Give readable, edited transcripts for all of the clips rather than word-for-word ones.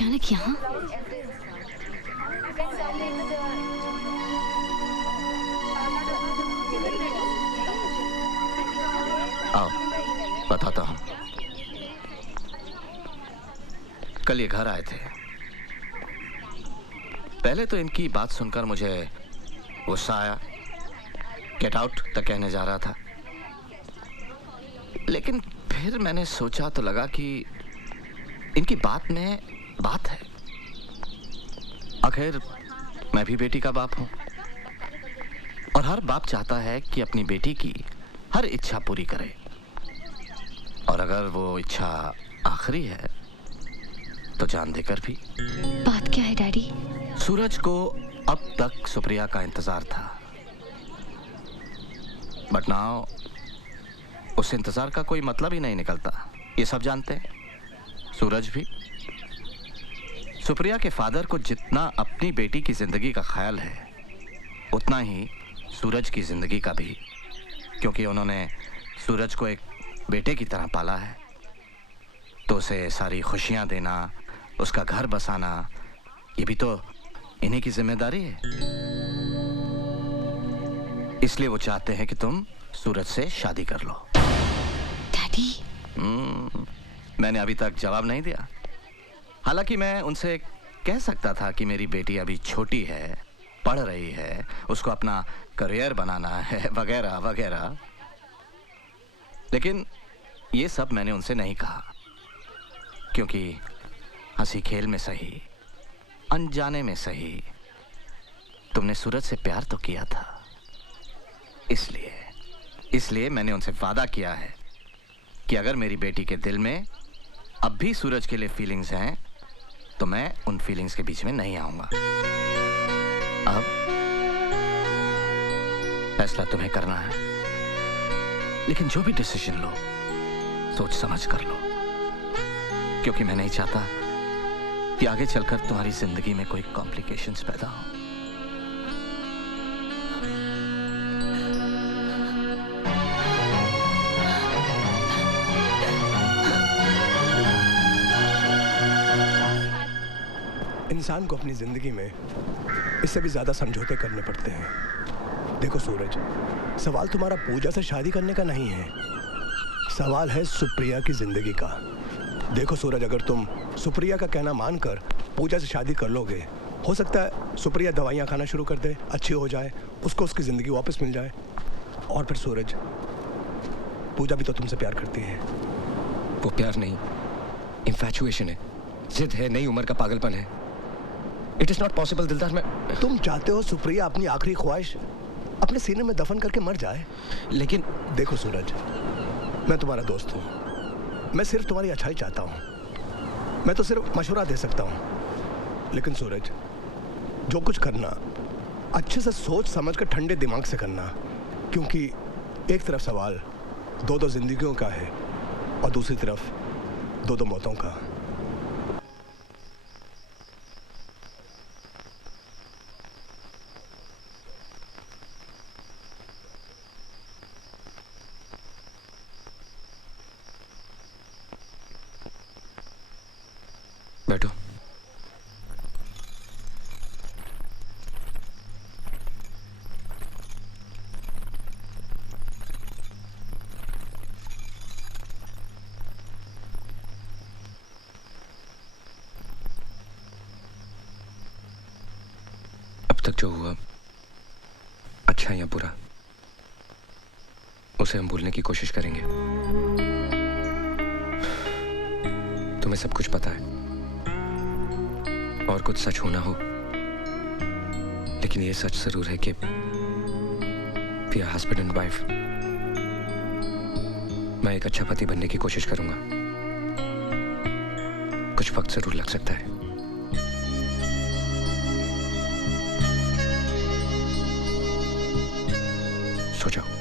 अचानक यहाँ? आओ बताता हूँ। कल ये घर आए थे। पहले तो इनकी बात सुनकर मुझे गुस्सा आया, गेट आउट तक कहने जा रहा था। लेकिन फिर मैंने सोचा तो लगा कि इनकी बात में बात है। आखिर मैं भी बेटी का बाप हूं और हर बाप चाहता है कि अपनी बेटी की हर इच्छा पूरी करे, और अगर वो इच्छा आखिरी है तो जान देकर भी। बात क्या है डैडी? सूरज को अब तक सुप्रिया का इंतजार था, बट नाउ उस इंतजार का कोई मतलब ही नहीं निकलता। ये सब जानते हैं, सूरज भी। सुप्रिया के फादर को जितना अपनी बेटी की जिंदगी का ख्याल है, उतना ही सूरज की जिंदगी का भी, क्योंकि उन्होंने सूरज को एक बेटे की तरह पाला है। तो उसे सारी खुशियां देना, उसका घर बसाना, ये भी तो इन्हीं की जिम्मेदारी है। इसलिए वो चाहते हैं कि तुम सूरज से शादी कर लो। डैडी, मैंने अभी तक जवाब नहीं दिया। हालांकि मैं उनसे कह सकता था कि मेरी बेटी अभी छोटी है, पढ़ रही है, उसको अपना करियर बनाना है, वगैरह वगैरह। लेकिन ये सब मैंने उनसे नहीं कहा, क्योंकि हंसी खेल में सही, अनजाने में सही, तुमने सूरज से प्यार तो किया था। इसलिए मैंने उनसे वादा किया है कि अगर मेरी बेटी के दिल में अब भी सूरज के लिए फीलिंग्स हैं, तो मैं उन फीलिंग्स के बीच में नहीं आऊंगा। अब फैसला तुम्हें करना है, लेकिन जो भी डिसीजन लो सोच समझ कर लो, क्योंकि मैं नहीं चाहता कि आगे चलकर तुम्हारी जिंदगी में कोई कॉम्प्लिकेशंस पैदा हो। इंसान को अपनी जिंदगी में इससे भी ज्यादा समझौते करने पड़ते हैं। देखो सूरज, सवाल तुम्हारा पूजा से शादी करने का नहीं है, सवाल है सुप्रिया की जिंदगी का। देखो सूरज, अगर तुम सुप्रिया का कहना मानकर पूजा से शादी कर लोगे, हो सकता है सुप्रिया दवाइयाँ खाना शुरू कर दे, अच्छी हो जाए, उसको उसकी ज़िंदगी वापस मिल जाए। और फिर सूरज, पूजा भी तो तुमसे प्यार करती है। वो प्यार नहीं, इन्फैचुएशन है, जिद है, नई उम्र का पागलपन है। इट इज़ नॉट पॉसिबल दिलदार। मैं तुम चाहते हो सुप्रिया अपनी आखिरी ख्वाहिश अपने सीने में दफन करके मर जाए, लेकिन देखो सूरज, मैं तुम्हारा दोस्त हूँ, मैं सिर्फ तुम्हारी अच्छाई चाहता हूँ, मैं तो सिर्फ मशवरा दे सकता हूँ। लेकिन सूरज, जो कुछ करना अच्छे से सोच समझ कर ठंडे दिमाग से करना, क्योंकि एक तरफ सवाल दो दो जिंदगियों का है और दूसरी तरफ दो दो मौतों का। बैठो। अब तक जो हुआ, अच्छा या बुरा, उसे हम भूलने की कोशिश करेंगे। तुम्हें सब कुछ पता है और कुछ सच होना हो, लेकिन ये सच जरूर है कि we are husband and wife. मैं एक अच्छा पति बनने की कोशिश करूंगा। कुछ वक्त जरूर लग सकता है। सो जाओ।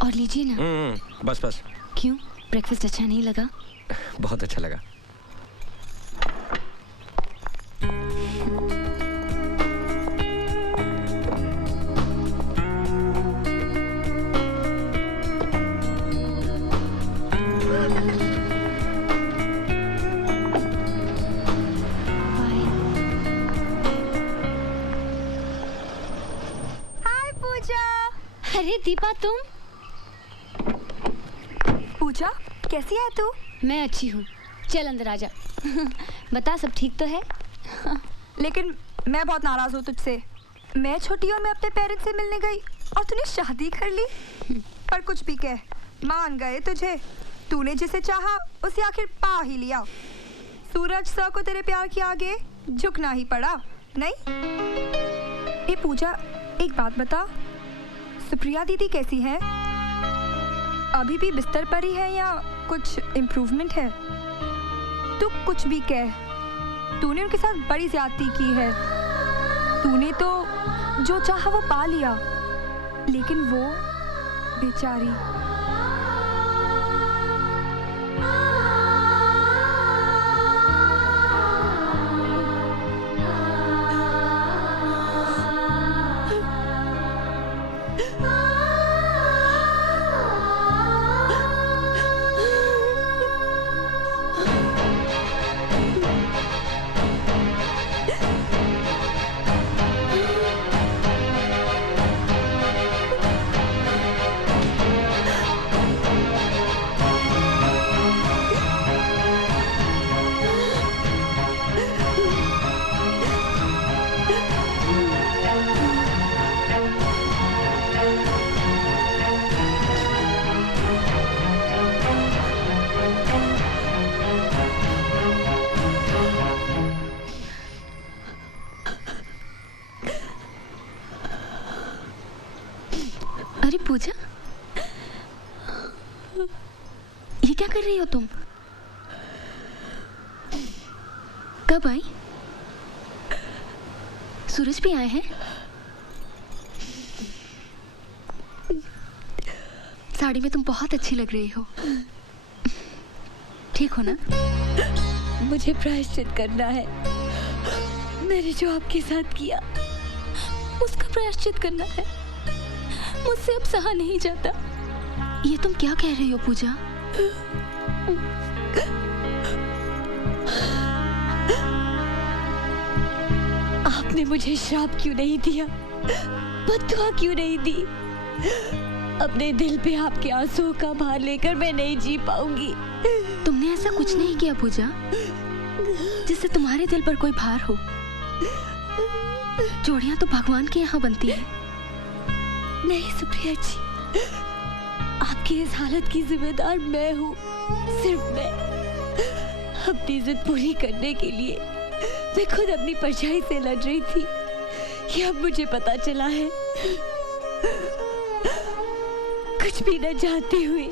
और लीजिए ना। बस बस। क्यों? ब्रेकफास्ट अच्छा नहीं लगा? बहुत अच्छा लगा। हाय पूजा। अरे दीपा, तुम? पूजा कैसी है तू? मैं अच्छी हूँ, चल अंदर आ जा। बता, सब ठीक तो है? लेकिन मैं बहुत नाराज हूँ तुझसे। मैं छोटी और मैं अपने पेरेंट्स से मिलने गई और तूने शादी कर ली। पर कुछ भी कह, मान गए तुझे। तूने जिसे चाहा उसे आखिर पा ही लिया। सूरज सर को तेरे प्यार के आगे झुकना ही पड़ा, नहीं? ए पूजा, एक बात बता, सुप्रिया दीदी कैसी है? अभी भी बिस्तर पर ही है या कुछ इम्प्रूवमेंट है? तू कुछ भी कह, तूने उनके साथ बड़ी ज्यादती की है। तूने तो जो चाहा वो पा लिया, लेकिन वो बेचारी। अरे पूजा, ये क्या कर रही हो तुम? कब आई? सूरज भी आए हैं? साड़ी में तुम बहुत अच्छी लग रही हो। ठीक हो ना? मुझे प्रायश्चित करना है। मैंने जो आपके साथ किया उसका प्रायश्चित करना है। मुझसे अब सहा नहीं जाता। ये तुम क्या कह रही हो पूजा? आपने मुझे श्राप क्यों नहीं दिया, बद्दुआ क्यों नहीं दी? अपने दिल पे आपके आंसुओं का भार लेकर मैं नहीं जी पाऊंगी। तुमने ऐसा कुछ नहीं किया पूजा जिससे तुम्हारे दिल पर कोई भार हो। जोड़ियां तो भगवान के यहाँ बनती हैं। नहीं सुप्रिया जी, आपकी इस हालत की जिम्मेदार मैं हूँ, सिर्फ मैं। अपनी जिद पूरी करने के लिए मैं खुद अपनी परछाई से लड़ रही थी। ये अब मुझे पता चला है। कुछ भी न जानते हुए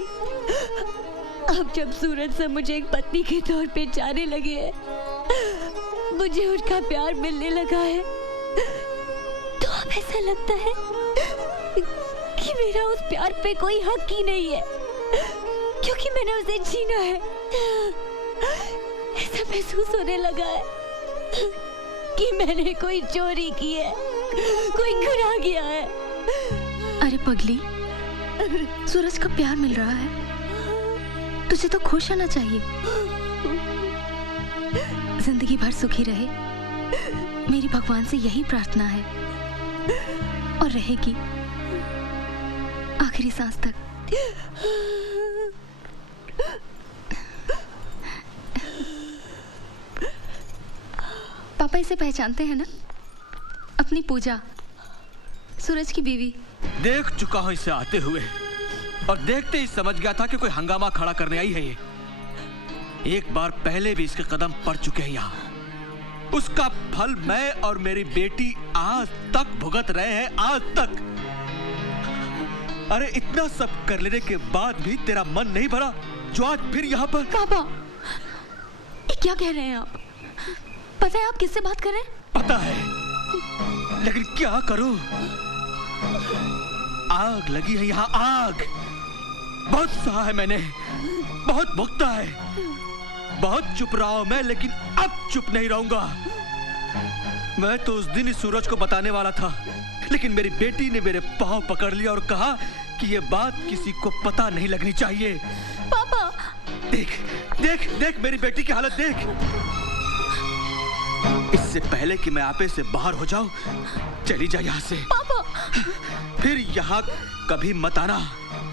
अब जब सूरज से मुझे एक पत्नी के तौर पे जाने लगे हैं, मुझे उनका प्यार मिलने लगा है, तो अब ऐसा लगता है कि मेरा उस प्यार पे कोई हक ही नहीं है, क्योंकि मैंने उसे जीना है। ऐसा महसूस होने लगा है कि मैंने कोई चोरी की है, कोई गुनाह किया है। अरे पगली, सूरज का प्यार मिल रहा है, तुझे तो खुश होना चाहिए। जिंदगी भर सुखी रहे, मेरी भगवान से यही प्रार्थना है, और रहेगी आखिरी सांस तक। पापा इसे पहचानते हैं ना? अपनी पूजा, सूरज की बीवी। देख चुका हूं इसे आते हुए, और देखते ही समझ गया था कि कोई हंगामा खड़ा करने आई है ये। एक बार पहले भी इसके कदम पड़ चुके हैं यहाँ। उसका फल मैं और मेरी बेटी आज तक भुगत रहे हैं, आज तक। अरे इतना सब कर लेने के बाद भी तेरा मन नहीं भरा जो आज फिर यहाँ पर? पापा, ये क्या कह रहे हैं आप? पता है आप किससे बात कर रहे हैं? पता है, लेकिन क्या करूं? आग लगी है यहाँ, आग। बहुत सहा है मैंने, बहुत भुगता है। बहुत चुप रहा हूं मैं, लेकिन अब चुप नहीं रहूंगा। मैं तो उस दिन इस सूरज को बताने वाला था, लेकिन मेरी बेटी ने मेरे पांव पकड़ लिया और कहा कि ये बात किसी को पता नहीं लगनी चाहिए। पापा! देख देख देख मेरी बेटी की हालत देख। इससे पहले कि मैं आपे से बाहर हो जाऊं, चली जा यहाँ से। पापा! फिर यहाँ कभी मत आना।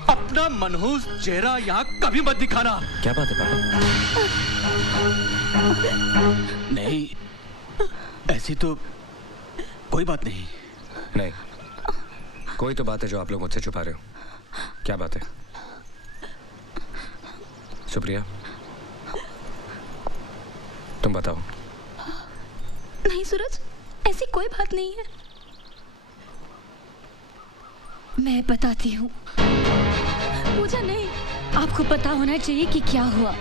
अपना मनहूस चेहरा यहाँ कभी मत दिखाना। क्या बात है पापा? नहीं, ऐसी तो कोई बात नहीं। नहीं, कोई तो बात है जो आप लोग मुझसे छुपा रहे हो। क्या बात है? सुप्रिया, तुम बताओ। नहीं सूरज, ऐसी कोई बात नहीं है। मैं बताती हूँ। पूजा नहीं। आपको पता होना चाहिए कि क्या हुआ।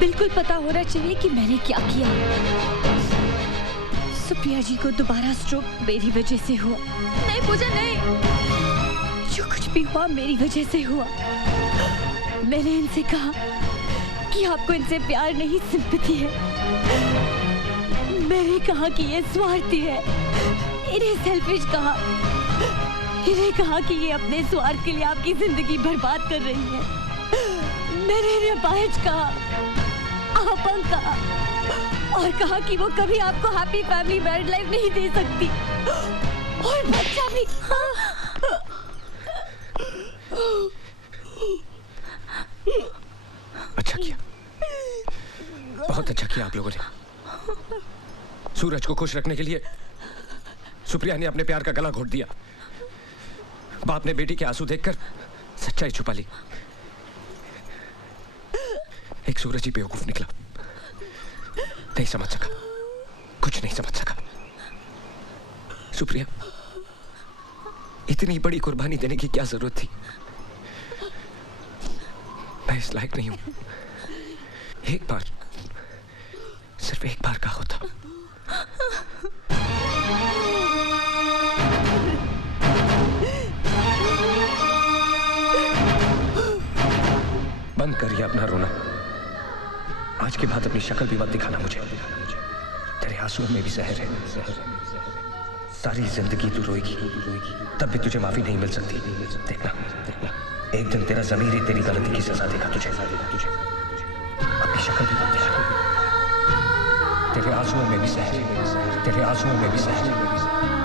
बिल्कुल पता होना चाहिए कि मैंने क्या किया। सुप्रिया जी को दोबारा स्ट्रोक मेरी वजह से हुआ। नहीं पूजा नहीं। जो कुछ भी हुआ मेरी वजह से हुआ। मैंने इनसे कहा कि आपको इनसे प्यार नहीं, सिंपैथी है। मैंने कहा कि ये स्वार्थी है। इन्हें सेल्फिश कहा। इन्हें कहा कि ये अपने स्वार्थ के लिए आपकी जिंदगी बर्बाद कर रही है। मैंने इन्हें अपाहिज कहा, अपंग कहा और कहा कि वो कभी आपको हैप्पी फैमिली मैरिड लाइफ नहीं दे सकती और बच्चा भी। अच्छा किया, बहुत अच्छा किया आप लोगों ने। सूरज को खुश रखने के लिए सुप्रिया ने अपने प्यार का गला घोट दिया। बाप ने बेटी के आंसू देखकर सच्चाई छुपा ली। एक सूरज ही बेवकूफ निकला, नहीं समझ सका, कुछ नहीं समझ सका। सुप्रिया, इतनी बड़ी कुर्बानी देने की क्या जरूरत थी? मैं इस लायक नहीं हूं। एक बार, सिर्फ एक बार का होता। बंद करिए अपना रोना। आज के बाद अपनी शक्ल भी मत दिखाना मुझे। तेरे आंसुओं में भी जहर है। सारी जिंदगी तू रोएगी, तब भी तुझे माफी नहीं मिल सकती। देखना, एक दिन तेरा ज़मीर ही तेरी गलती की सजा देगा तुझे। अपनी शक्ल भी मत दिखाना। तेरे आंसुओं में भी जहर, तेरे आंसुओं में भी जहर।